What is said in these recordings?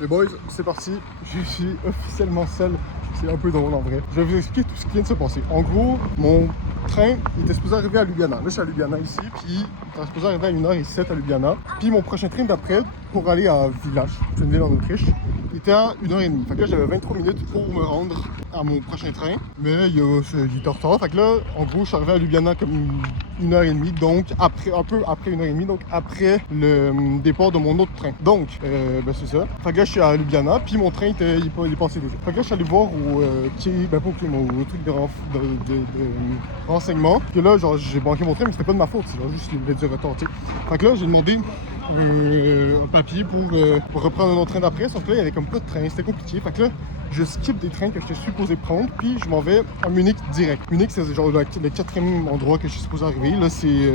Les boys, c'est parti. Je suis officiellement seul. C'est un peu drôle en vrai. Je vais vous expliquer tout ce qui vient de se passer. En gros, mon train était supposé arriver à Ljubljana. Là, je suis à Ljubljana ici, puis il était supposé arriver à 1h07 à Ljubljana. Puis mon prochain train d'après, pour aller à Villach, c'est une ville en Autriche, il était à 1h30. Fait que là, j'avais 23 minutes pour me rendre à mon prochain train. Mais il était en retard. Fait que là, en gros, je suis arrivé à Ljubljana comme 1h30, donc après, un peu après 1h30, donc après le départ de mon autre train. Donc, c'est ça. Fait que là, je suis à Ljubljana, puis mon train, il est passé déjà. Fait que là, je suis allé voir au au truc de renseignement. Que là, genre, j'ai banqué mon train, mais c'était pas de ma faute, c'est genre juste qu'il y avait du retard, tu sais. Fait que là, j'ai demandé un papier pour reprendre un autre train d'après, sauf que là, il y avait comme pas de train, c'était compliqué. Fait que là, je skip des trains que j'étais supposé prendre, puis je m'en vais à Munich direct. Munich, c'est genre le quatrième endroit que je suis supposé arriver. Là, c'est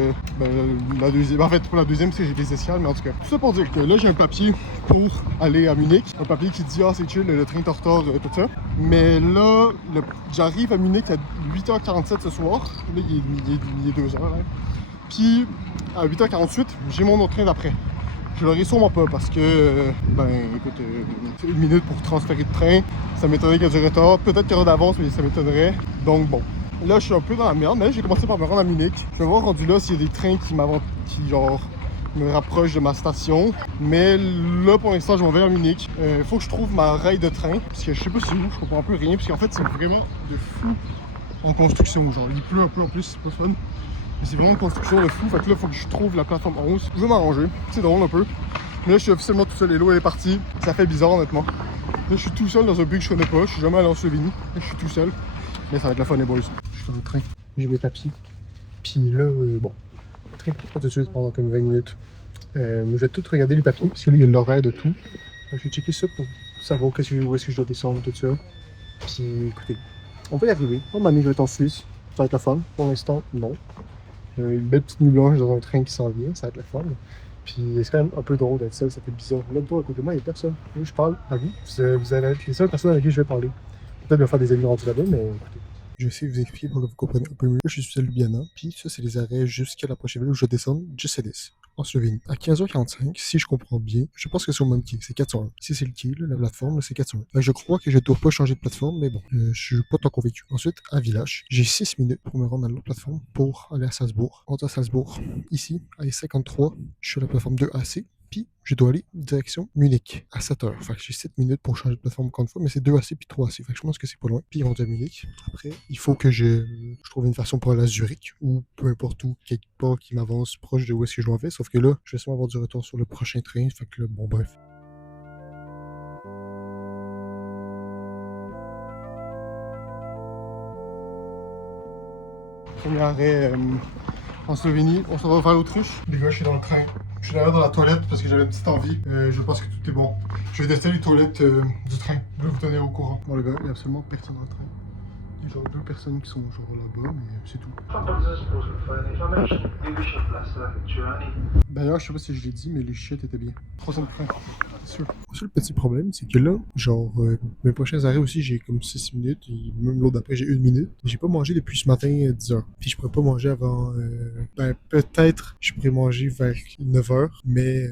la deuxième. En fait, pas la deuxième, c'est que j'ai des escales, mais en tout cas. Tout ça pour dire que là, j'ai un papier pour aller à Munich. Un papier qui dit, ah, c'est chill, le train est en retard, tout ça. Mais là, j'arrive à Munich à 8h47 ce soir. Là, il est 2h. Hein. Puis, à 8h48, j'ai mon autre train d'après. Je l'aurai sûrement pas parce que, écoute, c'est une minute pour transférer de train. Ça m'étonnerait qu'il y ait du retard. Peut-être qu'il y aura d'avance, mais ça m'étonnerait. Donc bon. Là, je suis un peu dans la merde, mais j'ai commencé par me rendre à Munich. Je vais voir rendu là s'il y a des trains qui me rapprochent de ma station. Mais là, pour l'instant, je m'en vais à Munich. Faut que je trouve ma rail de train. Parce que je sais pas c'est où, je comprends un peu rien. Parce qu'en fait, c'est vraiment de fou en construction. Genre, il pleut un peu en plus, c'est pas fun. Mais c'est vraiment une construction de fou, fait que là, il faut que je trouve la plateforme 11. Je vais m'arranger, c'est drôle un peu. Mais là, je suis officiellement tout seul et l'eau est partie. Ça fait bizarre, honnêtement. Là, je suis tout seul dans un pays que je connais pas. Je suis jamais allé en Slovénie. Là, je suis tout seul. Mais ça va être la fun, les boys. Je suis dans le train. J'ai mes papiers. Puis là, le train pas tout de suite pendant comme 20 minutes. Je vais tout regarder les papiers, parce que là, il y a l'horaire de tout. Je vais checker ça pour savoir où est-ce que je dois descendre, tout ça. Puis écoutez, on va y arriver. Un moment donné, je vais être en Suisse. Ça va être la fun. Pour l'instant, non. Une belle petite nuit blanche dans un train qui s'en vient, ça va être le fun. Puis c'est quand même un peu drôle d'être seul, ça fait bizarre. Même pas à côté de moi, il n'y a personne. Là, je parle à vous. Vous allez être les seules personnes avec qui je vais parler. Peut-être me faire des amis rendus là-bas, mais écoutez. Je vais essayer de vous expliquer pour que vous compreniez un peu mieux. Je suis à Ljubljana, puis ça, c'est les arrêts jusqu'à la prochaine ville où je descends, Jessedes, en Slovénie. À 15h45, si je comprends bien, je pense que c'est au même quai, c'est 401. Si c'est le quai, la plateforme, c'est 401. Je crois que je ne dois pas changer de plateforme, mais bon, je suis pas tant convaincu. Ensuite, à Villach, j'ai 6 minutes pour me rendre à l'autre plateforme pour aller à Salzbourg. Entre Salzbourg, ici, à 53, je suis à la plateforme 2AC. Puis je dois aller direction Munich à 7h. Fait que j'ai 7 minutes pour changer de plateforme encore une fois, mais c'est 2AC puis 3AC. Fait que je pense que c'est pas loin. Puis on est à Munich. Après, il faut que je trouve une façon pour aller à Zurich ou peu importe où, quelque part qui m'avance proche de où est-ce que je dois en faire. Sauf que là, je vais sûrement avoir du retour sur le prochain train. Fait que là, bon, bref. Premier arrêt en Slovénie. On s'en va vers l'Autriche. Les gars, je suis dans le train. Je suis d'ailleurs dans la toilette parce que j'avais une petite envie. Je pense que tout est bon. Je vais tester les toilettes du train. Je vais vous tenir au courant. Bon les gars, il n'y a absolument personne dans le train. Il y a genre 2 personnes qui sont genre là-bas, mais c'est tout. D'ailleurs, je sais pas si je l'ai dit, mais les chiottes étaient bien. Troisième train, c'est sûr. Le seul petit problème, c'est que là, genre, mes prochains arrêts aussi, j'ai comme 6 minutes. Et même l'autre d'après, j'ai 1 minute. J'ai pas mangé depuis ce matin à 10h. Puis je pourrais pas manger avant. Peut-être je pourrais manger vers 9h, mais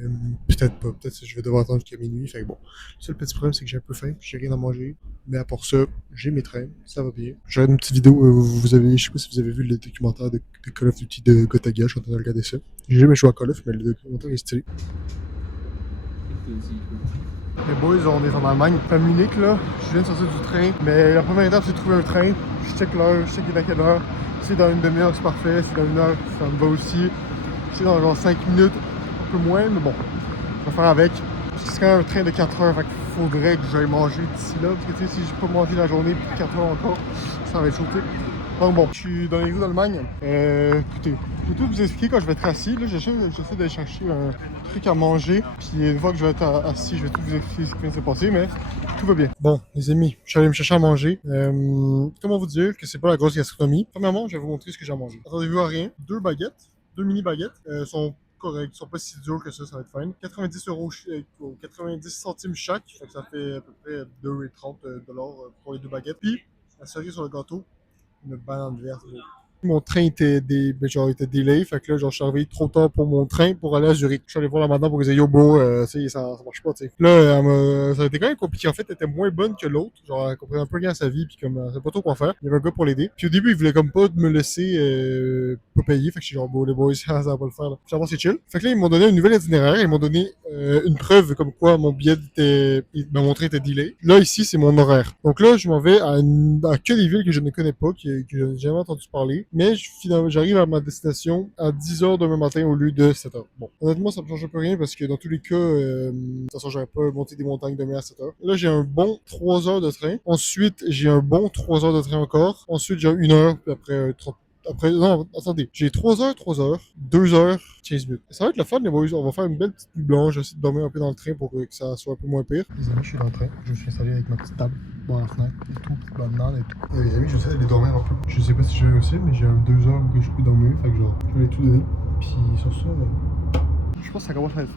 peut-être pas. Peut-être que je vais devoir attendre jusqu'à minuit. Fait que bon. Le seul petit problème, c'est que j'ai un peu faim. J'ai rien à manger. Mais à part ça, j'ai mes trains. Ça va bien. J'ai une petite vidéo. Je sais pas si vous avez vu le documentaire de Call of Duty de Gotaga. Je suis en train de regarder ça. J'ai jamais joué à Call of, mais le documentaire est stylé. Les boys, on est en Allemagne, à Munich là. Je viens de sortir du train, mais la première étape c'est de trouver un train. Je check l'heure, je check il est à quelle heure. Si c'est dans une demi-heure, c'est parfait. Si c'est dans 1 heure, ça me va aussi. Si c'est dans genre 5 minutes, un peu moins, mais bon, je vais faire avec. Parce que c'est quand même un train de 4 heures, fait qu'il faudrait que j'aille manger d'ici là. Parce que tu sais, si j'ai pas mangé la journée puis 4 heures encore, ça va être chaud. Donc bon, je suis dans les rues d'Allemagne. Écoutez, je vais tout vous expliquer quand je vais être assis. Là, j'essaie d'aller chercher un truc à manger. Puis une fois que je vais être assis, je vais tout vous expliquer ce qui vient de se passer, mais tout va bien. Bon, les amis, je suis allé me chercher à manger. Comment vous dire que c'est pas la grosse gastronomie? Premièrement, je vais vous montrer ce que j'ai à manger. Attendez-vous à rien. 2 baguettes, 2 mini baguettes. Sont correctes, sont pas si dures que ça va être fine. 90 euros, 90 centimes chaque. Fait que ça fait à peu près 2,30 $ pour les 2 baguettes. Puis, la cerise sur le gâteau, une banane verte. Mon train était genre, était delay. Fait que là, genre, je suis arrivé trop tard pour mon train pour aller à Zurich. Je suis allé voir la madame pour dire, yo, bro, tu sais, ça marche pas, tu sais. Là, ça a été quand même compliqué. En fait, elle était moins bonne que l'autre. Genre, elle comprenait un peu bien sa vie, puis comme, elle savait pas trop quoi faire. Il y avait un gars pour l'aider. Puis au début, il voulait comme pas me laisser, pas payer. Fait que je suis genre, bon, les boys, ça va pas le faire, là. Finalement, c'est chill. Fait que là, ils m'ont donné un nouvel itinéraire. Ils m'ont donné, une preuve comme quoi mon billet était, mon train était delay. Là, ici, c'est mon horaire. Donc là, je m'en vais à que des villes que je ne connais pas, que je n'ai jamais entendu parler. Mais finalement, j'arrive à ma destination à 10h demain matin au lieu de 7h. Bon, honnêtement, ça ne me change un peu rien parce que dans tous les cas, de toute façon, j'aurais pas monté des montagnes demain à 7h. Là, j'ai un bon 3 heures de train. Ensuite, j'ai un bon 3 heures de train encore. Ensuite, j'ai 1 heure, puis après 30. Après, non, attendez. J'ai 3 heures, 2 heures, 15 minutes. Ça va être le fun, les boys. On va faire une belle petite nuit blanche. J'essaie de dormir un peu dans le train pour que ça soit un peu moins pire. Les amis, je suis dans le train. Je suis installé avec ma petite table dans la fenêtre et tout, petite banane et tout. Les amis, j'essaie d'aller dormir un peu. Je sais pas si j'ai réussi, mais j'ai 2 heures où je peux dormir. Fait que genre, je vais aller tout donner. Puis sur ça, je pense que ça commence à être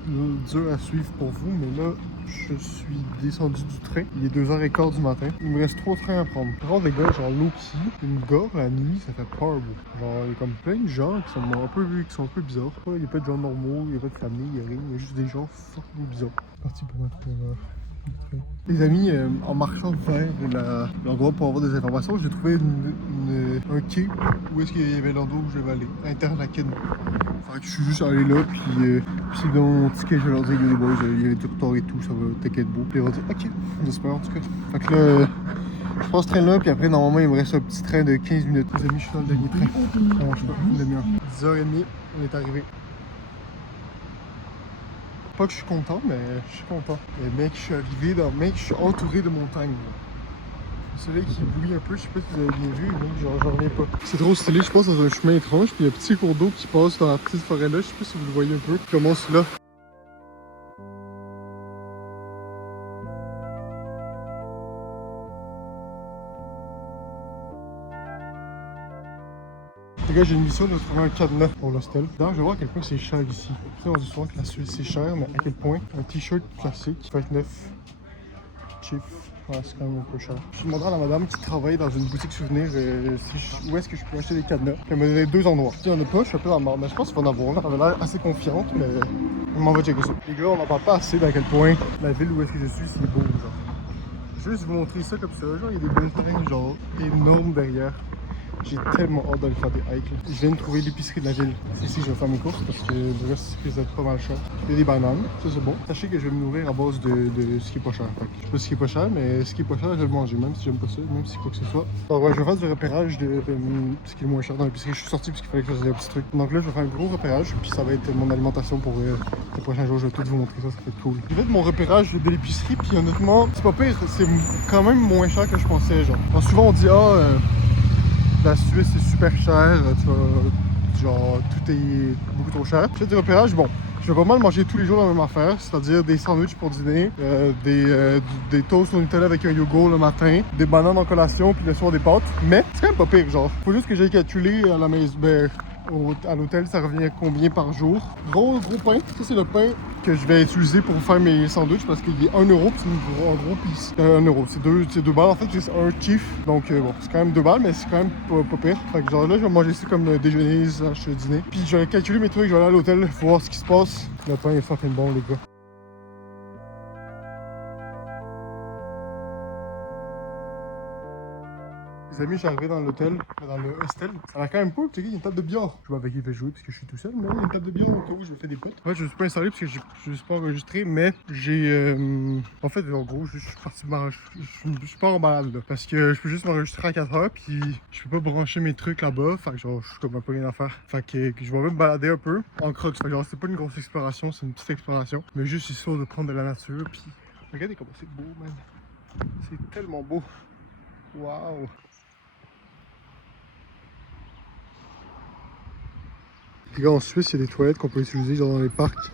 dur à suivre pour vous, mais là, je suis descendu du train. Il est 2h15 du matin. Il me reste 3 trains à prendre. Par contre, les gars, genre low-key, une gare la nuit, ça fait peur, bro. Genre, il y a comme plein de gens qui sont un peu bizarres. Il n'y a pas de gens normaux, il n'y a pas de famille, il n'y a rien. Il y a juste des gens fucking bizarres. C'est parti pour un 3 heures. Les amis, en marchant vers l'endroit pour avoir des informations, j'ai trouvé un quai où est-ce qu'il y avait l'endroit où je devais aller, Interlaken. Fait que je suis juste allé là, puis c'est dans mon ticket, je vais leur dire, yo les boys, il y avait du retard et tout, ça va t'inquiète beau. Puis ils vont dire, ok, j'espère en tout cas. Fait que là, je prends ce train-là, puis après, normalement, il me reste un petit train de 15 minutes. Les amis, je suis dans le dernier train. Ça marche pas, une demi-heure. 10h30, on est arrivé. Pas que je suis content, mais je suis content. Et mec, je suis arrivé je suis entouré de montagnes. Le soleil qui bouille un peu, je sais pas si vous avez bien vu, mais genre j'en reviens pas. C'est trop stylé, je passe dans un chemin étrange, puis il y a un petit cours d'eau qui passe dans la petite forêt là, je sais pas si vous le voyez un peu. Je commence là. Les gars, j'ai une mission de trouver un cadenas pour l'hostel. D'ailleurs, je vais voir à quel point c'est cher ici. Après, on dit souvent que la Suisse c'est cher, mais à quel point un t-shirt classique, 29, cheap. Ouais, c'est quand même un peu cher. Je suis demandé à la madame qui travaille dans une boutique souvenir où est-ce que je peux acheter des cadenas. Elle m'a donné 2 endroits. Si il n'y en a pas, je suis un peu dans la merde, mais je pense qu'il va en avoir. Elle avait l'air assez confiante, mais on m'en va checker ça. Les gars, on n'en parle pas assez d'à quel point la ville où est-ce que je suis, c'est beau, genre. Je vais juste vous montrer ça comme ça. Genre, il y a des buildings, genre, énormes derrière. J'ai tellement hâte d'aller faire des hikes. Là. Je viens de trouver l'épicerie de la ville. C'est ici que je vais faire mes courses parce que le reste risque d'être pas mal cher. Il y a des bananes, ça c'est bon. Sachez que je vais me nourrir à base de ce qui est pas cher. Fait que je sais pas ce qui est pas cher, mais ce qui est pas cher, je vais le manger, même si j'aime pas ça, même si quoi que ce soit. Alors ouais, je vais faire du repérage de ce qui est le moins cher dans l'épicerie. Je suis sorti parce qu'il fallait que je fasse des petits trucs. Donc là, je vais faire un gros repérage, puis ça va être mon alimentation pour les prochains jours. Je vais tout vous montrer ça, ça va être cool. J'ai fait mon repérage de l'épicerie, puis honnêtement, c'est pas pire, c'est quand même moins cher que je pensais. Genre, alors, souvent on dit la Suisse c'est super cher, tu vois, genre tout est beaucoup trop cher. J'ai fait du repérage, bon, je vais pas mal manger tous les jours la même affaire, c'est-à-dire des sandwichs pour dîner, des toasts au Nutella avec un yogourt le matin, des bananes en collation, puis le soir des pâtes. Mais c'est quand même pas pire, genre. Faut juste que j'aille calculer à la maison, à l'hôtel, ça revient à combien par jour. Gros pain, ça c'est le pain que je vais utiliser pour faire mes sandwichs parce qu'il est 1€, puis c'est en gros, puis c'est 1€. C'est deux balles, en fait, c'est un chief. Donc bon, c'est quand même 2 balles, mais c'est quand même pas pire. Fait que genre là, je vais manger ça comme déjeuner, dîner. Puis je vais calculer mes trucs, je vais aller à l'hôtel, voir ce qui se passe. Le pain est fucking bon, les gars. Les amis, je suis arrivé dans l'hôtel, dans le hostel. Ça a l'air quand même cool, tu sais, il y a une table de billard. Je vois avec qui il fait jouer parce que je suis tout seul, mais il y a une table de billard au cas où je fais des potes. En fait, je ne suis pas installé parce que je ne suis pas enregistré, mais j'ai. En fait, en gros, je suis parti je suis pas en balade là, parce que je peux juste m'enregistrer à 4 heures, puis je peux pas brancher mes trucs là-bas. Fait que genre, je suis comme un peu rien à faire. Fait que je vais même me balader un peu en crocs. Fait que genre, c'est pas une grosse exploration, c'est une petite exploration, mais juste histoire de prendre de la nature. Puis regardez comment c'est beau, man. C'est tellement beau. Waouh! Les gars, en Suisse, il y a des toilettes qu'on peut utiliser genre dans les parcs,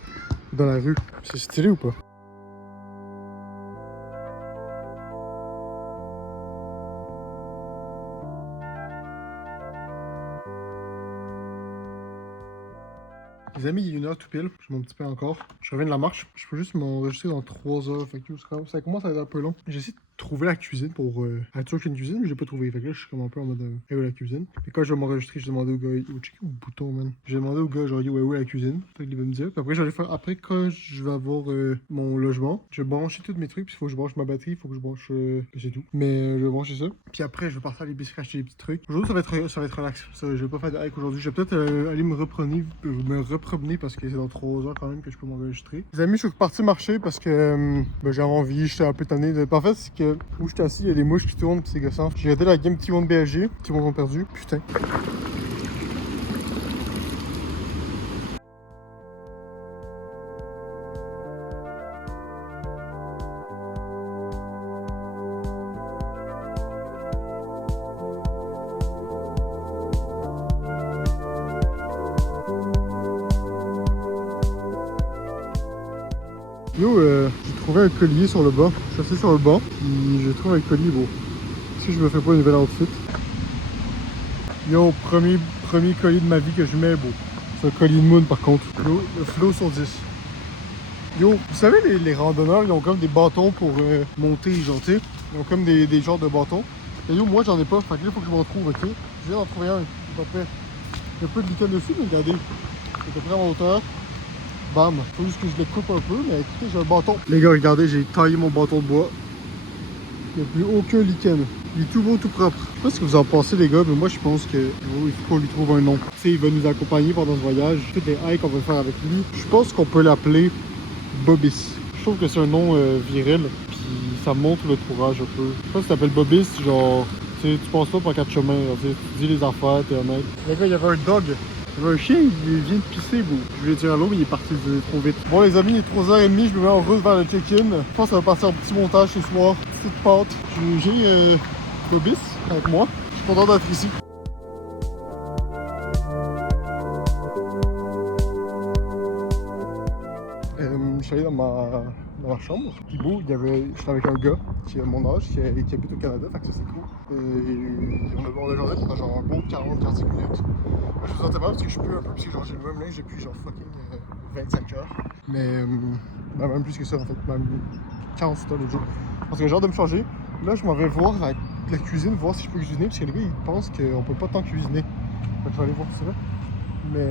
dans la rue. C'est stylé ou pas? Les amis, il est 1h tout pile. J'ai mon petit pain encore. Je reviens de la marche. Je peux juste m'enregistrer dans 3 heures. Fait que ça commence à être un peu long. J'essaie de trouver la cuisine pour être sûr qu'il y a une cuisine, mais j'ai pas trouvé. Fait que là, je suis comme un peu en mode où est la cuisine. Et quand je vais m'enregistrer, je demandé au gars, checker mon bouton, man. J'ai demandé au gars, genre, où est la cuisine. Fait qu'il va me dire. Puis après, j'allais faire. Après, quand je vais avoir mon logement, je vais brancher tous mes trucs. Puis il faut que je branche ma batterie, il faut que je branche. C'est tout. Mais je vais brancher ça. Puis après, je vais partir à l'épicerie acheter des petits trucs. Aujourd'hui, ça va être relax. Ça, je vais pas faire de hike aujourd'hui. Je vais peut-être aller me repromener parce que c'est dans 3 heures quand même que je peux m'enregistrer. Les amis, je suis reparti marcher parce que j'avais envie, j'étais un peu tanné. En fait, c'est que où j'étais assis, il y a les mouches qui tournent, puis c'est gossant. J'ai regardé la game T1 BSG, T1 ont perdu. Putain. Yo, j'ai trouvé un collier sur le banc. Je suis assis sur le banc, puis j'ai trouvé un collier beau. Est-ce que je me fais pas une nouvelle outfit? Yo, premier collier de ma vie que je mets beau. C'est un collier de moon par contre. Yo, le flow sur 10. Yo, vous savez, les randonneurs, ils ont comme des bâtons pour monter, genre, tu sais. Ils ont comme des genres de bâtons. Et yo, moi, j'en ai pas. Fait que là, il faut que je m'en trouve, ok? Je viens d'en trouver un. C'est pas prêt. Il y a un peu de lichen dessus, mais regardez. C'est à peu près à mon hauteur. Bam. Faut juste que je le coupe un peu, mais écoutez, j'ai un bâton. Les gars, regardez, j'ai taillé mon bâton de bois. Il n'y a plus aucun lichen. Il est tout beau, tout propre. Je sais pas ce que vous en pensez, les gars, mais moi, je pense que il faut qu'on lui trouve un nom. Tu sais, il va nous accompagner pendant ce voyage. Toutes les hikes qu'on va faire avec lui. Je pense qu'on peut l'appeler Bobis. Je trouve que c'est un nom viril, puis ça montre le courage un peu. Je sais pas si ça s'appelle Bobis, genre, tu penses pas par 4 chemins, genre, tu dis les affaires, t'es honnête. Les gars, il y avait un dog. Il y avait un chien, il vient de pisser, vous. Je voulais dire à l'eau, mais il est parti trop vite. Bon, les amis, il est 3h30, je me mets en route vers le check-in. Je pense que ça va partir en petit montage ce soir. Petite pâte. J'ai Bobis avec moi. Je suis content d'être ici. Je suis allé dans ma chambre. Puis beau, j'étais avec un gars qui a mon âge, qui habite au Canada, fait que ça c'est cool. Et on a joué pendant genre un bon 40-45 minutes. Moi je me sentais mal parce que je pue un peu, parce que genre j'ai le même linge depuis genre fucking 25 heures. Mais même plus que ça en fait, même 40 heures le jour. Parce que j'ai hâte de me changer. Là je m'en vais voir la cuisine, voir si je peux cuisiner, parce que les gars ils pensent qu'on peut pas tant cuisiner. Fait que je vais aller voir ça. Mais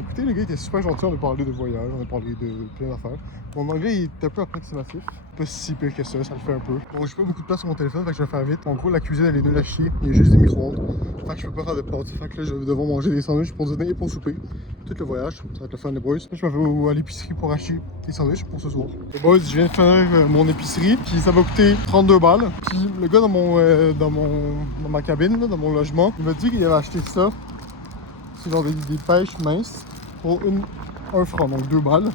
écoutez, les gars étaient super gentils, on a parlé de voyage, on a parlé de plein d'affaires. Mon anglais il est un peu approximatif, pas si pire que ça le fait un peu. Bon, j'ai pas beaucoup de place sur mon téléphone, fait que je vais faire vite. En gros, la cuisine elle est nulle à chier, il y a juste des micro-ondes. Fait que je peux pas faire de pâtes, fait que là je vais devoir manger des sandwichs pour dîner et pour souper. Tout le voyage, ça va être le fun les boys. Là je vais à l'épicerie pour acheter des sandwichs pour ce soir. Les boys, je viens de faire mon épicerie, puis ça va coûter 32 balles. Puis le gars dans ma cabine, là, dans mon logement, il m'a dit qu'il avait acheté ça. C'est genre des pêches minces pour 1 franc, donc 2 balles.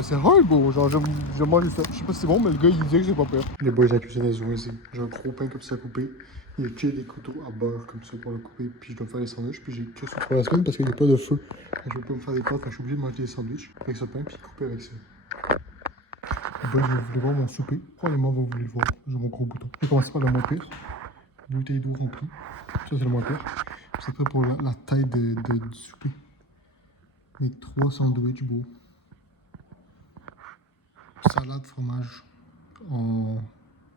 C'est hard, beau. Genre, je mange ça. Je sais pas si c'est bon, mais le gars, il dit que c'est pas peur. Les boys, la cuisine est jouée ici. J'ai un gros pain comme ça à couper. Il y a que des couteaux à beurre comme ça pour le couper. Puis je dois me faire des sandwichs. Puis j'ai que ça pour la semaine parce qu'il n'y a pas de feu. Je vais pas me faire des pâtes. Je suis obligé de manger des sandwichs avec ce pain puis couper avec ça. Les boys, vous voulez voir mon souper? Probablement, vous voulez le voir. J'ai mon gros bouton. Je vais commencer par le moins pire. Bouteille d'eau remplie. Ça, c'est le moins pire. C'est prêt pour la taille du souper. Avec 3 sandwichs beaux. Salade, fromage en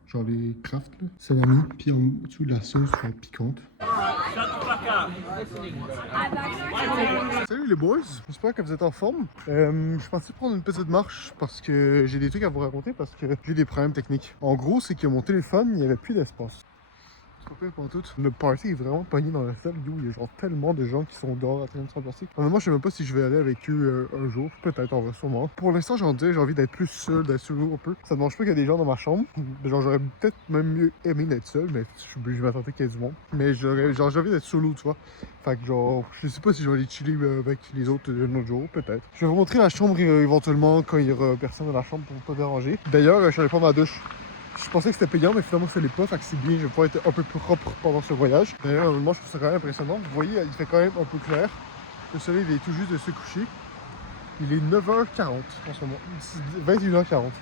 genre les craft là. Salami, puis en dessous de la sauce piquante. Salut les boys, j'espère que vous êtes en forme. Je suis parti prendre une petite marche parce que j'ai des trucs à vous raconter parce que j'ai des problèmes techniques. En gros, c'est que mon téléphone, il n'y avait plus d'espace. Le party est vraiment pogné dans la salle. Il y a genre tellement de gens qui sont dehors en train de se remplacer. Moi, je sais même pas si je vais aller avec eux un jour. Peut-être, on va sûrement. Pour l'instant, j'ai envie d'être plus seul, d'être solo un peu. Ça ne mange pas qu'il y a des gens dans ma chambre. Genre, j'aurais peut-être même mieux aimé d'être seul, mais je m'attendais qu'il y ait du monde. Mais j'ai envie d'être solo, tu vois. Fait que genre, je sais pas si je vais aller chiller avec les autres un autre jour, peut-être. Je vais vous montrer la chambre éventuellement quand il y aura personne dans la chambre pour pas déranger. D'ailleurs, je suis allé prendre ma douche. Je pensais que c'était payant, mais finalement ça l'est pas, fait que c'est bien, je vais pouvoir être un peu plus propre pendant ce voyage. D'ailleurs, moi je trouve ça quand même impressionnant. Vous voyez, il fait quand même un peu clair. Le soleil il est tout juste de se coucher. Il est 9h40 en ce moment, 21h40.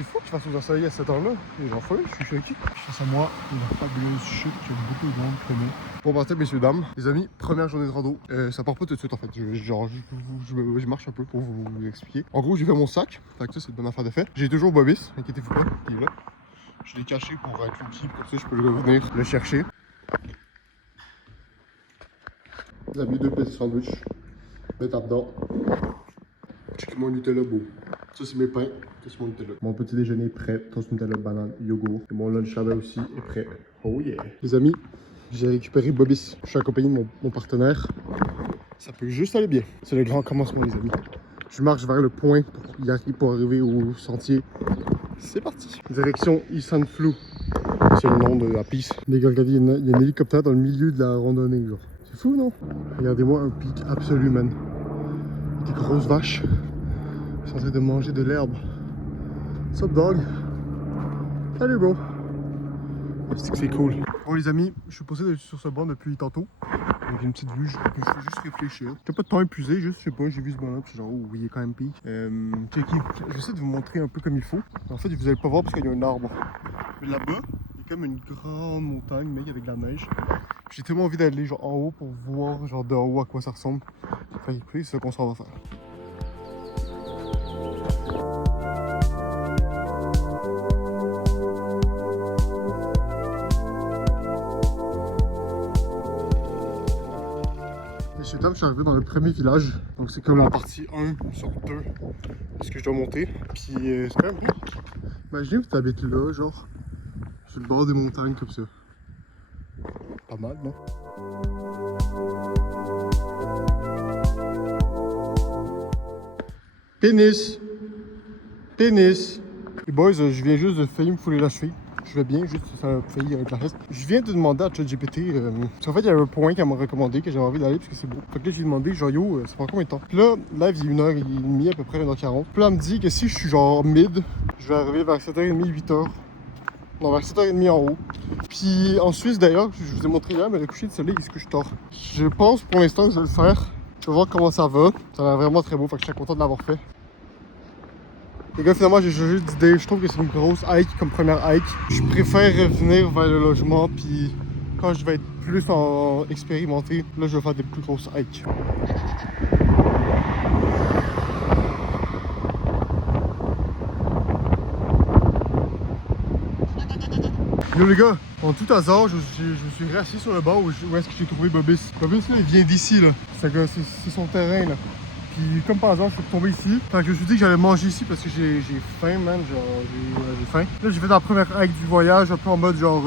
C'est fou qu'il fasse aux ensoleillés à cette heure-là. Et j'en fais, je suis choqué. Face à moi, la fabuleuse chute que beaucoup de monde connaît. Bon, bah, messieurs, dames, les amis, première journée de rando. Ça part pas tout de suite en fait. Je marche un peu pour vous expliquer. En gros, j'ai fait mon sac. Fait que ça, c'est une bonne affaire de fait. J'ai toujours Bobis, inquiétez-vous pas, il est là. Je l'ai caché pour être utile, comme ça, je peux revenir le chercher. J'ai mis 2 petits sandwichs. Mettre dedans. Check mon Nutella beau. Ça, c'est mes pains. Ça, c'est mon Nutella. Mon petit déjeuner est prêt. Toast Nutella, banane, yogourt. Et mon lunch là aussi est prêt. Oh yeah. Les amis, j'ai récupéré Bobis. Je suis accompagné de mon partenaire. Ça peut juste aller bien. C'est le grand commencement, les amis. Je marche vers le point pour arriver au sentier. C'est parti. Direction Isanflou. C'est le nom de la piste. Les gars, regardez, il y a un hélicoptère dans le milieu de la randonnée, genre. C'est fou, non? Regardez-moi un pic absolu, man. Des grosses vaches. Ils sont en train de manger de l'herbe. What's up, dog? Salut, bro. C'est cool. Bon, les amis, je suis posé sur ce banc depuis tantôt. Avec une petite vue, je fais juste réfléchir. J'ai pas de temps épuisé, juste, je sais pas, j'ai vu ce banc-là, puis genre, oh, oui, il est quand même pic. Checky, je vais essayer de vous montrer un peu comme il faut. En fait, vous allez pas voir parce qu'il y a un arbre. Mais là-bas, il y a comme une grande montagne, mec, avec de la neige. J'ai tellement envie d'aller genre en haut pour voir genre de haut à quoi ça ressemble. Fait écoutez, c'est ce qu'on s'en va faire. Messieurs, dames, je suis arrivé dans le premier village. Donc c'est comme la partie 1 sur 2 de ce que je dois monter. Puis c'est quand même bien. Imaginez que tu habites là, genre sur le bord des montagnes comme ça. Pas mal, non? Pénis! Pénis! Les boys, je viens juste de faillir me fouler la cheville. Je vais bien, juste ça a failli avec la reste. Je viens de demander à ChatGPT, parce qu'en fait, il y a un point qu'elle m'a recommandé que j'avais envie d'aller parce que c'est beau. Fait que là, j'ai demandé, genre, yo, ça prend combien de temps? Puis là, live, il est 1h30, à peu près 1h40. Puis là, elle me dit que si je suis genre mid, je vais arriver vers 7h30, 8h. Non, vers 7h30 en haut. Puis en Suisse, d'ailleurs, je vous ai montré hier, mais le coucher de soleil, il se couche tard. Je pense pour l'instant que je vais le faire. Je vais voir comment ça va. Ça a l'air vraiment très beau, fait que je suis content de l'avoir fait. Les gars, finalement, j'ai changé d'idée. Je trouve que c'est une grosse hike comme première hike. Je préfère revenir vers le logement, puis quand je vais être plus expérimenté, là, je vais faire des plus grosses hikes. Yo les gars, en tout hasard, je me suis rassis sur le bord où est-ce que j'ai trouvé Bobis. Bobis, là, il vient d'ici, là. C'est son terrain, là. Puis comme par hasard, je suis retombé ici. Fait que je me suis dit que j'allais manger ici parce que j'ai faim, man. Genre, j'ai faim. Là, j'ai fait la première hike du voyage, un peu en mode genre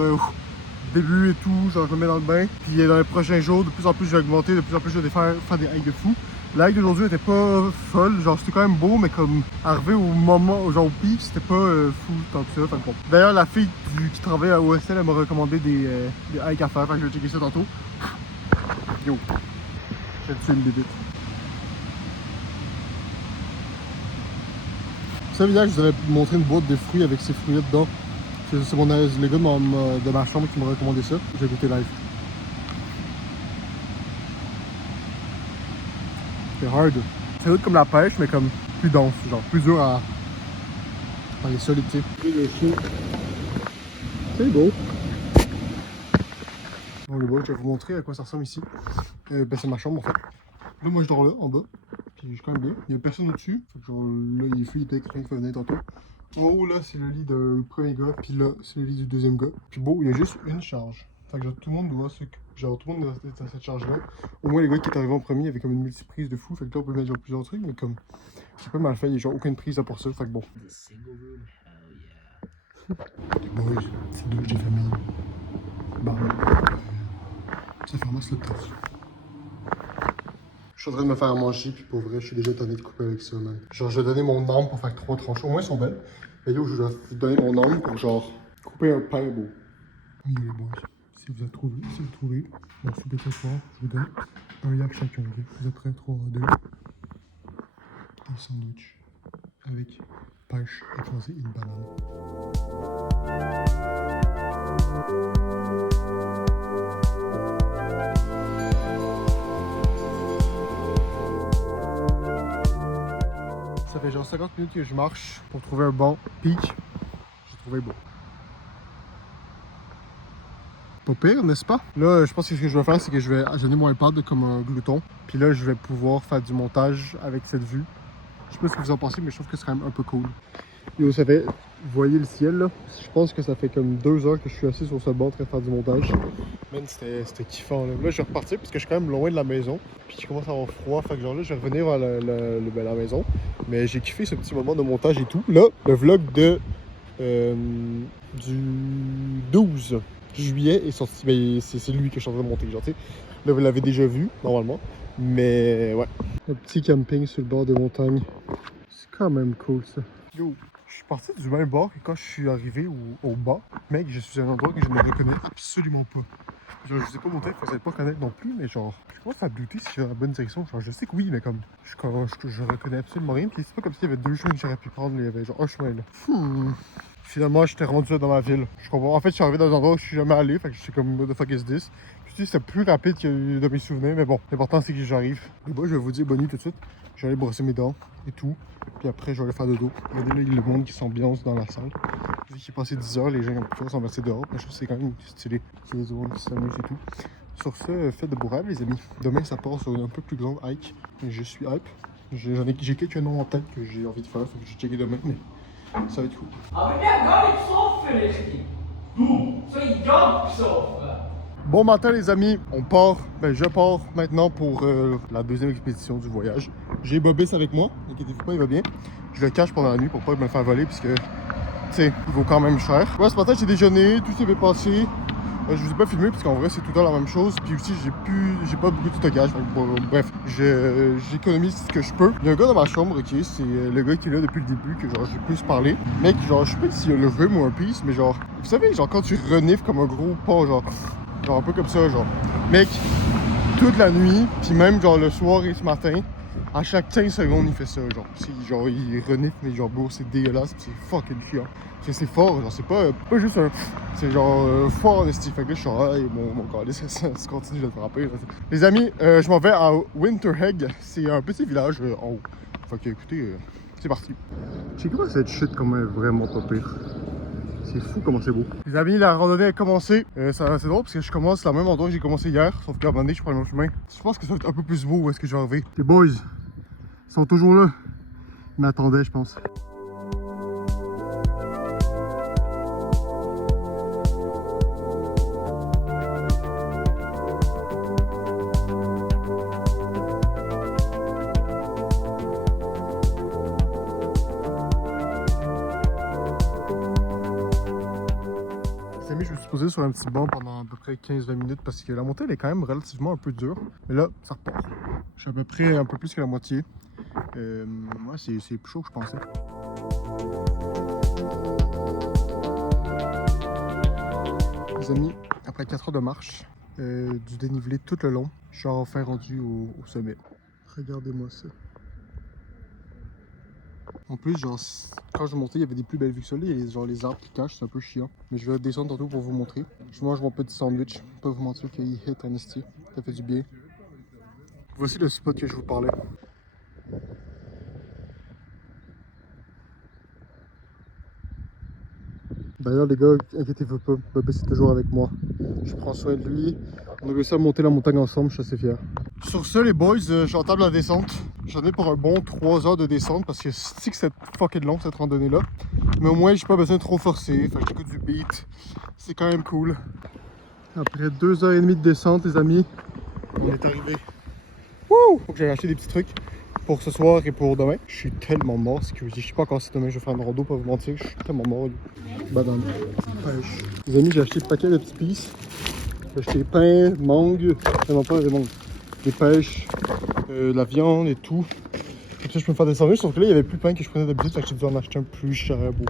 début et tout. Genre, je me mets dans le bain. Puis dans les prochains jours, de plus en plus, je vais augmenter. De plus en plus, je vais faire des hikes de fou. La hike d'aujourd'hui était pas folle, genre c'était quand même beau, mais comme arrivé au moment, genre au pic, c'était pas fou tant que ça. Fait que bon. D'ailleurs, la fille qui travaille à OSL, elle m'a recommandé des hikes à faire, fait que je vais checker ça tantôt. Yo, j'ai tué une bébite. Ça veut dire que je vous avais montré une boîte de fruits avec ces fruits dedans. C'est le gars de ma chambre qui m'a recommandé ça. J'ai goûté live. C'est hard. C'est hard comme la pêche, mais comme plus dense, genre plus dur à aller solide, tu sais. C'est beau. Bon les boys, je vais vous montrer à quoi ça ressemble ici. Ben, c'est ma chambre en fait. Là moi je dors là, en bas. Puis je suis quand même bien. Il n'y a personne au-dessus. Fait que genre là il est fou, il était quelqu'un qui venait tantôt. En haut là c'est le lit du premier gars, puis là c'est le lit du deuxième gars. Puis bon, il y a juste une charge. Fait que genre tout le monde doit tout le monde doit être dans cette charge là. Au moins les gars qui est arrivé en premier avaient comme une multiprise de fou. Fait que là on peut mettre genre plusieurs trucs, mais comme c'est pas mal fait, il y a genre aucune prise à pour ça. Fait que bon. Les boys, c'est deux j'ai famille. Bah ça fait ramasse le temps. Je suis en train de me faire manger, puis pour vrai, je suis déjà tanné de couper avec ça, man. Genre, je vais donner mon âme pour faire 3 tranches. Au moins, elles sont belles. Mais yo, je vais donner mon âme pour genre couper un pain beau. Oui, les boys, si vous trouvez, merci d'être fort. Je vous donne un yak chacun. Okay? Vous êtes prêts? 3, 2. Un sandwich avec pêche écrasée et une banane. Ça fait genre 50 minutes que je marche pour trouver un bon pic. trouvais beau. Pas pire, n'est-ce pas? Là, je pense que ce que je vais faire, c'est que je vais assigner mon iPad comme un glouton. Puis là, je vais pouvoir faire du montage avec cette vue. Je sais pas ce que vous en pensez, mais je trouve que c'est quand même un peu cool. Et vous savez, vous voyez le ciel là? Je pense que ça fait comme 2 heures que je suis assis sur ce banc en train de faire du montage. Man, c'était kiffant là. Là, je vais repartir parce que je suis quand même loin de la maison. Puis je commence à avoir froid. Fait que genre là, je vais revenir vers la maison. Mais j'ai kiffé ce petit moment de montage et tout. Là, le vlog du 12 juillet est sorti. Ben, c'est lui que je suis en train de monter. Genre, tu sais. Là, vous l'avez déjà vu, normalement. Mais ouais. Un petit camping sur le bord des montagnes. C'est quand même cool ça. Yo, je suis parti du même bord que quand je suis arrivé au bas. Mec, je suis à un endroit que je ne reconnais absolument pas. Genre, je vous ai pas montré, vous allez pas connaître non plus, mais genre, je commence à douter si je suis dans la bonne direction. Genre, je sais que oui, mais comme, je reconnais absolument rien. Puis c'est pas comme s'il y avait 2 chemins que j'aurais pu prendre, il y avait genre un chemin là. Finalement, j'étais rendu là dans ma ville. Je comprends. En fait, je suis arrivé dans un endroit où je suis jamais allé, fait que je suis comme, what the fuck is this? Puis tu sais, c'était plus rapide que de mes souvenirs, mais bon, l'important c'est que j'arrive. Et moi, je vais vous dire bonne nuit tout de suite. Je vais aller brosser mes dents et tout. Puis après, je vais aller faire dodo. Regardez là, le monde qui s'ambiance dans la salle. Vu qu'il est passé 10 heures, les gens ont pu s'embrasser dehors. Mais je trouve que c'est quand même stylé. C'est les autres qui s'amusent et tout. Sur ce, faites de beaux rêves, les amis. Demain, ça part sur une un peu plus grande hike. Je suis hype. J'ai quelques noms en tête que j'ai envie de faire. Faut que je checker demain, mais ça va être cool. Bon matin les amis, on part, je pars maintenant pour la deuxième expédition du voyage. J'ai Bobis avec moi, inquiétez-vous pas, il va bien. Je le cache pendant la nuit pour pas me faire voler puisque, tu sais, il vaut quand même cher. Ouais, ce matin j'ai déjeuné, tout s'est bien passé. Je vous ai pas filmé parce qu'en vrai c'est tout le temps la même chose. Puis aussi j'ai pas beaucoup de stockage. Bon, bref, j'économise ce que je peux. Il y a un gars dans ma chambre, ok, c'est le gars qui est là depuis le début, que genre j'ai pu se parler. Mec, genre je sais pas s'il a le rhume ou un piece, mais genre, vous savez, genre quand tu renifles comme un gros porc, genre un peu comme ça, genre. Mec, toute la nuit, puis même genre le soir et ce matin, à chaque 15 secondes il fait ça, genre. Genre il renifle, mais genre beau, c'est dégueulasse, c'est fucking chiant. C'est fort, genre c'est pas juste un. C'est genre fort en esti. Fait que là je suis genre, hey, mon calice, ça continue de le frapper. Là. Les amis, je m'en vais à Winterheg, c'est un petit village en haut. Fait que écoutez, c'est parti. J'ai cru que cette chute comme vraiment pas pire. C'est fou comment c'est beau. Les amis, la randonnée a commencé. C'est drôle parce que je commence au même endroit que j'ai commencé hier. Sauf qu'à un moment donné, je prends le même chemin. Je pense que ça va être un peu plus beau où est-ce que je vais arriver. Les boys, ils sont toujours là. Ils m'attendaient, je pense. Je me suis posé sur un petit banc pendant à peu près 15-20 minutes parce que la montée elle est quand même relativement un peu dure. Mais là, ça repart. Je suis à peu près un peu plus que la moitié. Ouais, c'est plus chaud que je pensais. Les amis, après 4 heures de marche, du dénivelé tout le long, je suis enfin rendu au sommet. Regardez-moi ça. En plus, genre, quand je montais, il y avait des plus belles vues que ça. Là, il y a genre les arbres qui cachent, c'est un peu chiant. Mais je vais descendre tantôt pour vous montrer. Je mange mon petit sandwich. Pas vous mentir qu'il hit en esti. Ça fait du bien. Voici le spot que je vous parlais. D'ailleurs, les gars, inquiétez-vous pas, Bobby c'est toujours avec moi. Je prends soin de lui. On a réussi à monter la montagne ensemble, je suis assez fier. Sur ce, les boys, j'entame la descente. J'en ai pour un bon 3 heures de descente parce que c'est que c'est fucking long cette randonnée-là. Mais au moins, j'ai pas besoin de trop forcer. Fait que j'écoute du beat. C'est quand même cool. Après 2h30 de descente, les amis, on est arrivé. Wouh! Faut que j'aille acheter des petits trucs pour ce soir et pour demain. Je suis tellement mort, je sais pas encore si demain je vais faire une rando, pas vous mentir, je suis tellement mort. Banane, pêche. Les amis, j'ai acheté un paquet de petits pieces. J'ai acheté pain, mangue, vraiment pas des mangues, des pêches, la viande et tout. Comme ça je peux me faire des sandwichs, sauf que là il y avait plus de pain que je prenais d'habitude, fait que j'ai dû en acheter un plus cher, beau.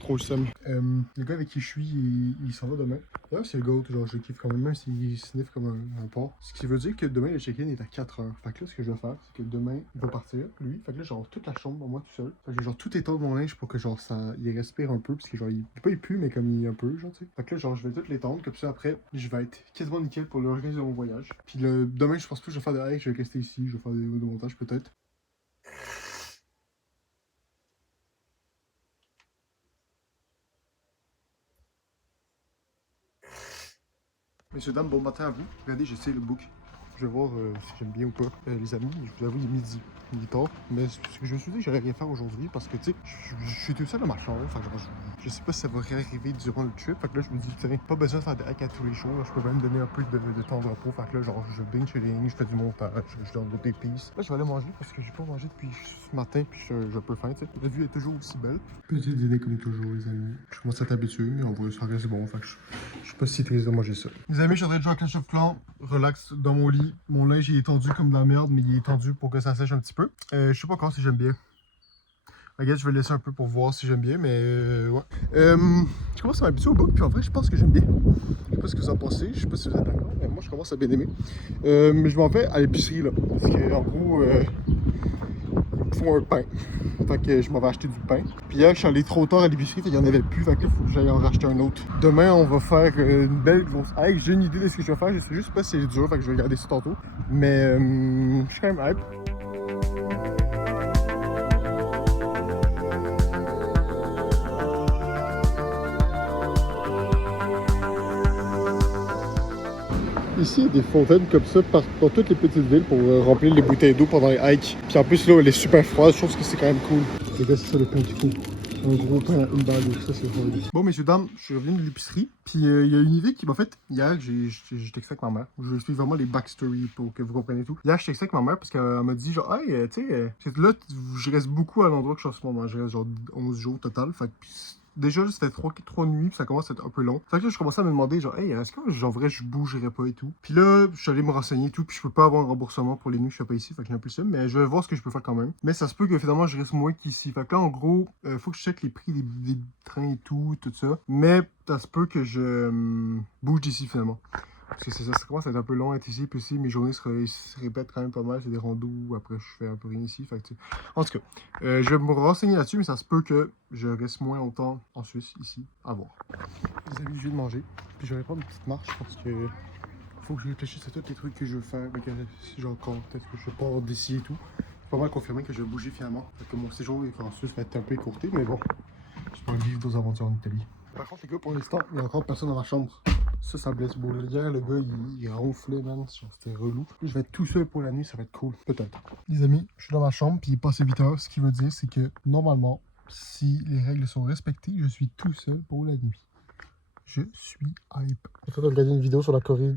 Trop le seum. Le gars avec qui je suis, il s'en va demain. D'ailleurs, c'est le goat, genre je le kiffe quand même s'il sniffe comme un porc. Ce qui veut dire que demain, le check-in est à 4 heures. Fait que là, ce que je vais faire, c'est que demain, il va partir, lui. Fait que là, genre, toute la chambre, moi tout seul. Fait que genre, tout étendre mon linge pour que genre, il respire un peu. Parce que genre, il pue, mais comme il est un peu, genre, tu sais. Fait que là, genre, je vais tout l'étendre. Comme ça, après, je vais être quasiment nickel pour l'organiser mon voyage. Puis demain, je pense plus que je vais faire de hike, je vais rester ici, je vais faire des montages peut-être. Messieurs, dames, bon matin à vous. Regardez, j'essaie le book. Je vais voir si j'aime bien ou pas. Les amis, je vous avoue, il est midi. Il est tard. Mais ce que je me suis dit que j'allais rien faire aujourd'hui parce que, tu sais, je suis tout seul dans ma chambre. Enfin, genre, je sais pas si ça va réarriver durant le trip. Fait que là, je me dis, tiens, pas besoin de faire des hacks à tous les jours. Là, je peux même donner un peu de temps de repos. Fait que là, genre, je binge chez les lignes, je fais du montage, je donne des pistes. Là, je vais aller manger parce que j'ai pas mangé depuis ce matin. Puis je peux faim, tu sais. La vue est toujours aussi belle. Petit dîner comme toujours, les amis. Je commence à t'habituer, mais on voit ça reste bon. Fait que je suis pas si triste de manger ça. Les amis, je suis en train de jouer à Clash of Clans. Relax dans mon lit. Mon linge il est tendu comme de la merde, mais il est tendu pour que ça sèche un petit peu. Je sais pas encore si j'aime bien. Regarde, je vais laisser un peu pour voir si j'aime bien, mais ouais. Je commence à m'habituer au book, puis en vrai, je pense que j'aime bien. Je sais pas ce que vous en pensez, je sais pas si vous êtes d'accord, mais moi je commence à bien aimer. Mais je m'en vais à l'épicerie là, parce qu'en gros, il me faut un pain. Fait que je m'en vais acheter du pain. Puis hier, je suis allé trop tard à l'épicerie, fait qu'il n'y en avait plus, fait que là, il faut que j'aille en racheter un autre. Demain, on va faire une belle grosse hike. J'ai une idée de ce que je vais faire, je sais juste pas si c'est dur, fait que je vais regarder ça tantôt. Mais je suis quand même hype. Ici, il y a des fontaines comme ça dans toutes les petites villes pour remplir les bouteilles d'eau pendant les hikes. Puis en plus, là, elle est super froide, je trouve que c'est quand même cool. Les gars, c'est ça le pain du coup. Un gros pain à une balle, ça c'est drôle. Bon, messieurs, dames, je suis revenu de l'épicerie. Puis il y a une idée qui m'a fait. Hier, j'ai texté avec ma mère. Je vais expliquer vraiment les backstories pour que vous compreniez tout. Hier, je texté avec ma mère parce qu'elle m'a dit, genre, hey, tu sais, là, je reste beaucoup à l'endroit que je suis en ce moment. Je reste genre 11 jours au total. Fait que déjà, ça fait 3 nuits, puis ça commence à être un peu long. Fait que là, je commençais à me demander, genre, hey, est-ce que, genre, vrai, je bougerais pas et tout. Puis là, je suis allé me renseigner et tout, puis je peux pas avoir un remboursement pour les nuits que je suis pas ici, fait que j'ai un peu ça, mais je vais voir ce que je peux faire quand même. Mais ça se peut que finalement, je reste moins qu'ici. Fait que là, en gros, faut que je check les prix des trains et tout ça. Mais ça se peut que je bouge d'ici finalement. Parce que ça commence à être un peu long à être ici, puis aussi mes journées se répètent quand même pas mal, c'est des randos, après je fais un peu rien ici, fait que en tout cas, je vais me renseigner là-dessus, mais ça se peut que je reste moins longtemps en Suisse, ici, à voir. Les amis, je viens de manger, puis je vais prendre une petite marche, parce que faut que je réfléchisse à tous les trucs que je veux faire, genre quand peut-être que je pars d'ici et tout. C'est pas mal confirmé que je vais bouger finalement, fait que mon séjour en Suisse va être un peu écourté, mais bon, je peux vivre d'autres aventures en Italie. Par contre, les gars, pour l'instant, il y a encore personne dans ma chambre. Ça blesse beau. Hier, le gars, il ronflait, man. C'était relou. Je vais être tout seul pour la nuit, ça va être cool. Peut-être. Les amis, je suis dans ma chambre, puis il est passé 8 heures. Ce qui veut dire, c'est que normalement, si les règles sont respectées, je suis tout seul pour la nuit. Je suis hype. En fait, on regarder une vidéo sur la Corée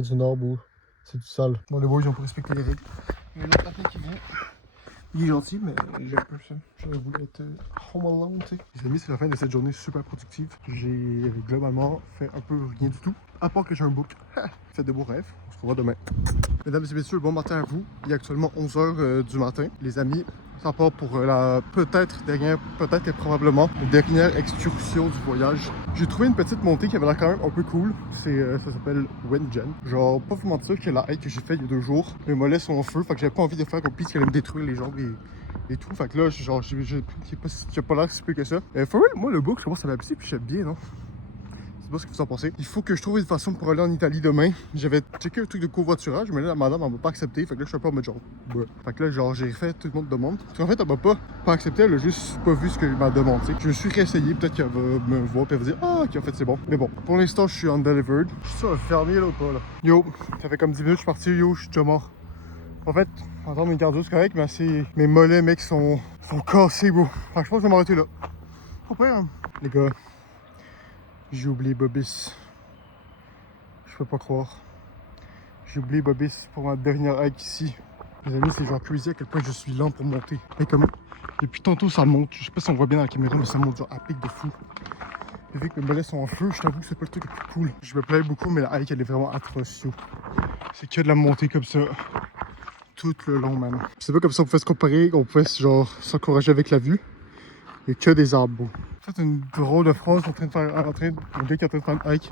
du Nord où c'est du sale. Bon, les boys, ils ont pas respecté les règles. Il y a l'autre patin qui vient. Il est gentil, mais j'ai un peu ça. J'aurais voulu être home alone, tu sais. Les amis, c'est la fin de cette journée super productive. J'ai globalement fait un peu rien du tout. À part que j'ai un book. Faites de beaux rêves. On se revoit demain. Mesdames et messieurs, bon matin à vous. Il est actuellement 11h du matin. Les amis, ça part pour peut-être et probablement la dernière excursion du voyage. J'ai trouvé une petite montée qui avait l'air quand même un peu cool. Ça s'appelle Wengen. Genre, pas vous mentir que la hike que j'ai fait il y a 2 jours, mes mollets sont en feu. Fait que j'avais pas envie de faire une piste qui allait me détruire les jambes et tout. Fait que là, genre, j'ai pas l'air si peu que ça. For real, moi, le book, je commence à m'habituer puis j'aime bien, non? Je sais pas ce que vous en pensez. Il faut que je trouve une façon pour aller en Italie demain. J'avais checké un truc de covoiturage, mais là, la madame, elle m'a pas accepté. Fait que là, je suis un peu en mode genre. Ouais. Fait que là, genre, j'ai fait tout le monde demande. Parce qu'en fait, elle m'a pas accepté, elle a juste pas vu ce que ma demande. T'sais. Je me suis réessayé, peut-être qu'elle va me voir et elle va dire ah, ok, en fait, c'est bon. Mais bon, pour l'instant, je suis undelivered. Je suis sur un fermier là ou pas là. Yo, ça fait comme 10 minutes, je suis parti, yo, je suis déjà mort. En fait, entendre une cardio, c'est correct, mais mes mollets, mec, sont cassés, bro. Fait que je pense que je vais m'arrêter là. Pas pire, hein. Les gars. J'ai oublié Bobis. Je peux pas croire. J'ai oublié Bobis pour ma dernière hike ici. Les amis, c'est genre crazy à quel point je suis lent pour monter. Mais comme depuis tantôt ça monte. Je sais pas si on voit bien dans la caméra, mais ça monte genre à pic de fou. Et vu que mes mollets sont en feu, je t'avoue que c'est pas le truc le plus cool. Je me plais beaucoup, mais la hike elle est vraiment atroce. C'est que de la montée comme ça. Tout le long, man. C'est pas comme ça qu'on pouvait se comparer, qu'on pouvait genre s'encourager avec la vue. Il y a que des arbres. C'est une drôle de phrase un gars qui est en train de faire une hike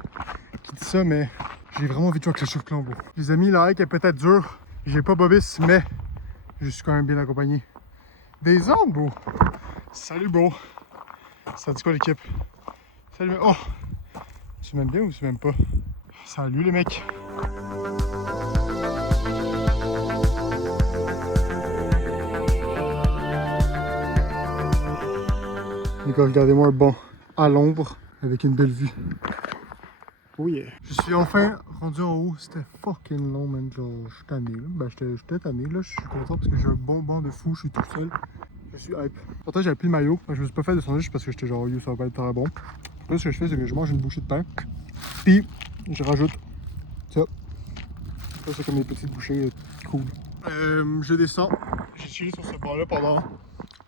qui dit ça, mais j'ai vraiment envie de jouer avec le Clash of Clans, bro. Les amis, la hike est peut-être dure. J'ai pas Bobis, mais je suis quand même bien accompagné. Des arbres, bro. Salut, bro. Ça dit quoi, l'équipe? Salut, oh! Tu m'aimes bien ou tu m'aimes pas? Salut, les mecs. Les gars, regardez-moi un banc à l'ombre avec une belle vue. Oh yeah. Je suis enfin rendu en haut. C'était fucking long, man. Genre, je suis tanné, là. Ben, j'étais tanné, là. Je suis content parce que j'ai un bon banc de fou. Je suis tout seul. Je suis hype. Pourtant, j'avais plus le maillot. Je me suis pas fait descendre juste parce que j'étais genre, yo, ça va pas être très bon. Là, ce que je fais, c'est que je mange une bouchée de pain. Puis, je rajoute ça. Ça, c'est comme des petites bouchées cool. Je descends. J'ai chillé sur ce banc-là pendant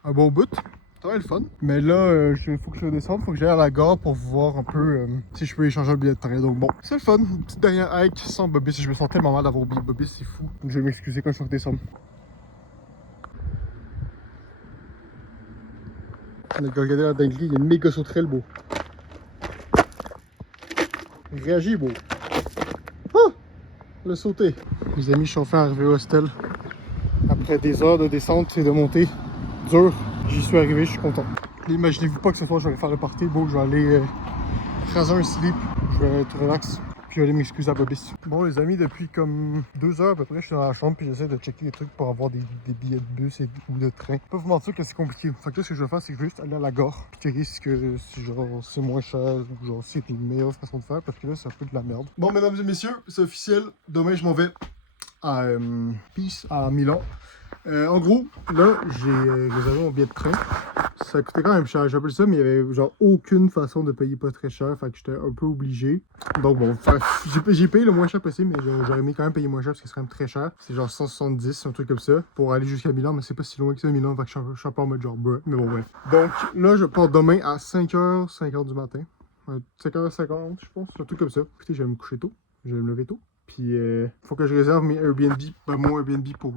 un bon bout. Ça va être le fun. Mais là, il faut que je redescende. Faut que j'aille à la gare pour voir un peu si je peux échanger le billet de train. Donc bon, c'est le fun. Une petite dernière hike sans Bobby. Je me sens tellement mal d'avoir oublié Bobby, c'est fou. Je vais m'excuser quand je redescends. Regardez la dinguerie, il y a une méga sauterelle, beau. Réagis, beau. Ah! Le sauté. Les amis, je suis enfin arrivé au hostel. Après des heures de descente et de montée dur, j'y suis arrivé, je suis content. Imaginez-vous pas que ce soir je vais faire le party, beau, je vais aller raser un slip, je vais être relax, puis aller m'excuser à Bobby. Bon les amis, depuis comme 2 heures à peu près, je suis dans la chambre puis j'essaie de checker des trucs pour avoir des billets de bus ou de train. Pas vous mentir que c'est compliqué. Fait que là, ce que je vais faire, c'est que je vais juste aller à la gare, puis checker si genre c'est moins cher ou genre si c'est une meilleure façon de faire, parce que là c'est un peu de la merde. Bon mesdames et messieurs, c'est officiel, demain je m'en vais à Peace à Milan. En gros, là, j'ai réservé mon billet de train. Ça coûtait quand même cher, j'appelle ça, mais il y avait genre aucune façon de payer pas très cher, fait que j'étais un peu obligé. Donc bon, j'ai payé le moins cher possible, mais j'aurais aimé quand même payer moins cher parce que c'est quand même très cher. C'est genre 170, un truc comme ça, pour aller jusqu'à Milan, mais c'est pas si loin que ça, Milan, fait que je suis un peu en mode genre bruh, mais bon, bref. Donc là, je pars demain à 5h50 du matin. 5h50, je pense, un truc comme ça. Écoutez, je vais me coucher tôt, je vais me lever tôt. Puis, faut que je réserve mes Airbnb, mon Airbnb pour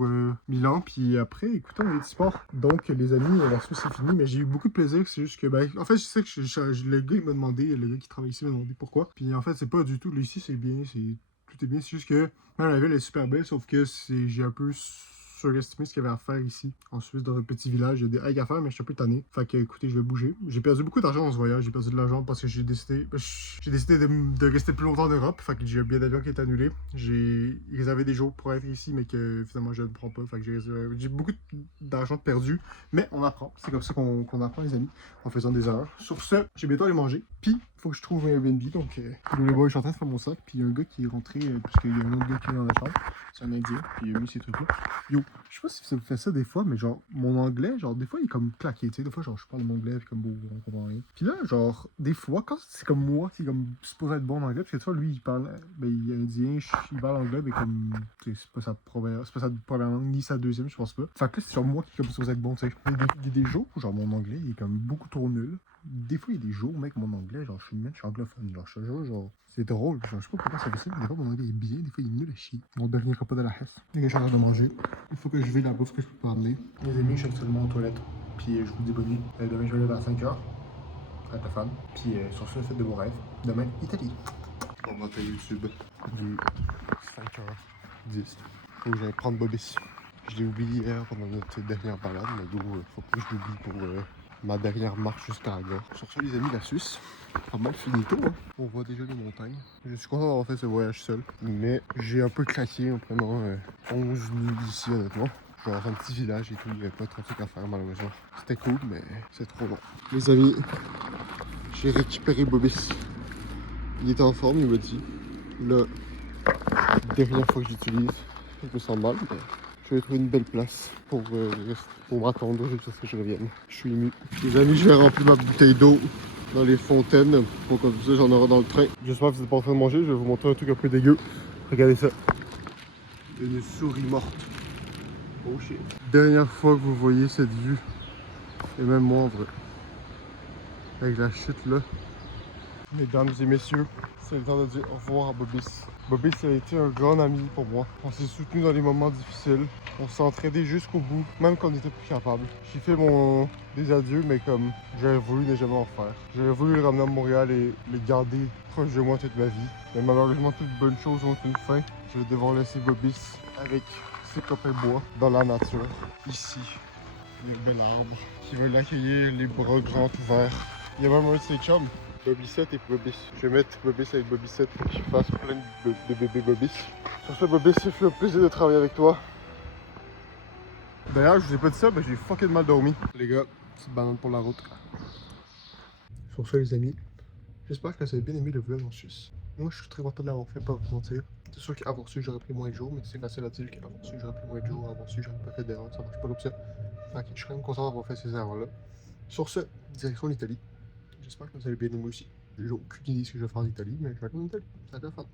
Milan. Puis après, écoutez, on est du sport. Donc, les amis, la soirée c'est fini. Mais j'ai eu beaucoup de plaisir. C'est juste que, ben, en fait, je sais que le gars, il m'a demandé, le gars qui travaille ici m'a demandé pourquoi. Puis, en fait, c'est pas du tout. Là, ici, c'est bien. Tout est bien. C'est juste que, même la ville est super belle. Sauf que j'ai un peu surestimé ce qu'il y avait à faire ici, en Suisse, dans un petit village. Il y a des hikes à faire, mais je suis un peu tanné. Fait que, écoutez, je vais bouger. J'ai perdu beaucoup d'argent dans ce voyage. J'ai perdu de l'argent parce que j'ai décidé de rester plus longtemps en Europe. Fait que j'ai un billet d'avion qui est annulé. J'ai réservé des jours pour être ici, mais que finalement, je ne prends pas. Fait que j'ai beaucoup d'argent perdu. Mais on apprend. C'est comme ça qu'on apprend, les amis, en faisant des erreurs. Sur ce, j'ai bientôt aller manger. Puis, il faut que je trouve un Airbnb. Donc, les boys, je suis en train de faire mon sac. Puis, il y a un gars qui est rentré, puisqu'il y a un autre gars qui est dans la chambre. C'est un Indien. Puis, il a mis ses trucs là. Yo, je sais pas si ça me fait ça des fois, mais genre, mon anglais, genre, des fois, il est comme claqué, tu sais. Des fois, genre, je parle mon anglais, puis comme, bon, on comprend rien. Puis là, genre, des fois, quand c'est comme moi, qui est comme supposé être bon en anglais, parce que tu vois, lui, il parle, ben, il est indien, il parle anglais, mais comme, c'est pas sa première langue, ni sa deuxième, je pense pas. Fait que là, c'est genre moi qui est comme supposé être bon, tu sais. Il y a des jours où, genre, mon anglais, il est comme beaucoup trop nul. Des fois, il y a des jours, mec, mon anglais, genre, je suis anglophone, genre, je te jure, genre, c'est drôle, genre, je sais pas pourquoi ça fait ça, mais des fois, mon anglais est bien, des fois, il est nul à chier. On devient pas de la hesse. Les gars, je suis en train de manger. Il faut que je vais la bouffe que je peux pas amener. Les amis, je suis actuellement aux toilettes. Puis je vous dis bonne nuit. Demain, je vais aller vers 5h. Avec la femme. Puis sur ce, faites de vos rêves. Demain, Italie. On va faire YouTube du 5h10. Faut que j'aille prendre Bobby. Je l'ai oublié hier pendant notre dernière balade, mais d'où faut pas que je l'oublie pour ma dernière marche jusqu'à la gare. Sur ce, les amis, la Suisse, pas mal finito, hein. On voit déjà les montagnes. Je suis content d'avoir fait ce voyage seul, mais j'ai un peu craqué en prenant 11 nuits d'ici, honnêtement. Genre un petit village et tout, il n'y avait pas trop de trucs à faire malheureusement. C'était cool, mais c'est trop long. Les amis, j'ai récupéré Bobby. Il était en forme, il m'a dit. Là, dernière fois que j'utilise, je me sens mal, mais je vais trouver une belle place pour m'attendre jusqu'à ce que je revienne. Je suis ému. Les amis, je vais remplir ma bouteille d'eau dans les fontaines pour comme ça j'en aurai dans le train. J'espère que vous n'êtes pas en train de manger, je vais vous montrer un truc un peu dégueu. Regardez ça. Une souris morte. Oh shit. Dernière fois que vous voyez cette vue, et même moi en vrai, avec la chute là. Mesdames et messieurs, c'est le temps de dire au revoir à Bobby. Bobby, ça a été un grand ami pour moi. On s'est soutenus dans les moments difficiles. On s'est entraidés jusqu'au bout, même quand on n'était plus capable. J'ai fait des adieux, mais comme j'aurais voulu ne jamais en faire. J'aurais voulu le ramener à Montréal et le garder proche de moi toute ma vie. Mais malheureusement, toutes bonnes choses ont une fin. Je vais devoir laisser Bobby avec ses copains bois dans la nature. Ici, les bel arbres qui veulent l'accueillir, les bras grands ouverts. Il y a même un de ses chums. Bobby 7 et Bobby. Je vais mettre Bobby avec Bobby 7 pour qu'il fasse plein de bébés Bobby. Sur ce, Bobby, ça fait un plaisir de travailler avec toi. D'ailleurs, je vous ai pas dit ça, mais j'ai fucking mal dormi. Les gars, petite banane pour la route. Sur ce, les amis, j'espère que vous avez bien aimé le vlog en Suisse. Moi, je suis très content de l'avoir fait, pas vous mentir. C'est sûr qu'avoir su, j'aurais pris moins de jours, mais c'est facile à dire qu'avoir su, j'aurais pris moins de jours, avoir su, j'aurais pas fait d'erreur, ça marche pas comme ça. Fait que je suis quand même content d'avoir fait ces erreurs-là. Sur ce, direction l'Italie. J'espère que vous allez bien aimer aussi. J'ai aucune idée de ce que je vais faire en Italie, mais je vais aller en Italie. Ça va être le fun.